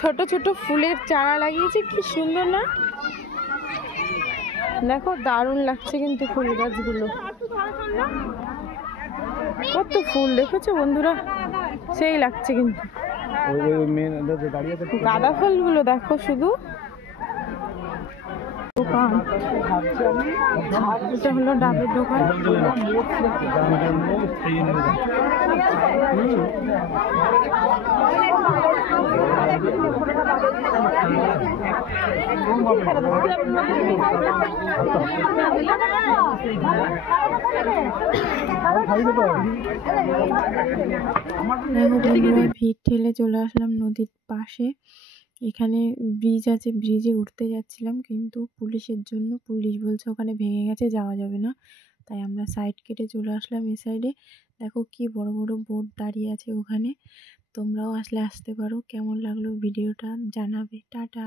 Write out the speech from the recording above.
ছোট ছোট ফুলের চারা লাগিয়েছে, কি সুন্দর না? দেখো দারুণ লাগছে কিন্তু ফুল গাছগুলো, কত ফুল দেখেছো বন্ধুরা, সেই লাগছে কিন্তু। গাঁদা ফুলগুলো দেখো শুধু। দোকান, এটা হলো ডাবের দোকান। ভিড় ঠেলে চলে আসলাম নদীর পাশে। এখানে ব্রিজ আছে, ব্রিজে উঠতে যাচ্ছিলাম কিন্তু পুলিশের জন্য, পুলিশ বলছে ওখানে ভেঙে গেছে, যাওয়া যাবে না। তাই আমরা সাইড কেটে চলে আসলাম এই সাইডে। দেখো কি বড় বড় বোট দাঁড়িয়ে আছে ওখানে। তোমরাও আসলে আসতে পারো। কেমন লাগলো ভিডিওটা জানাবে। টাটা।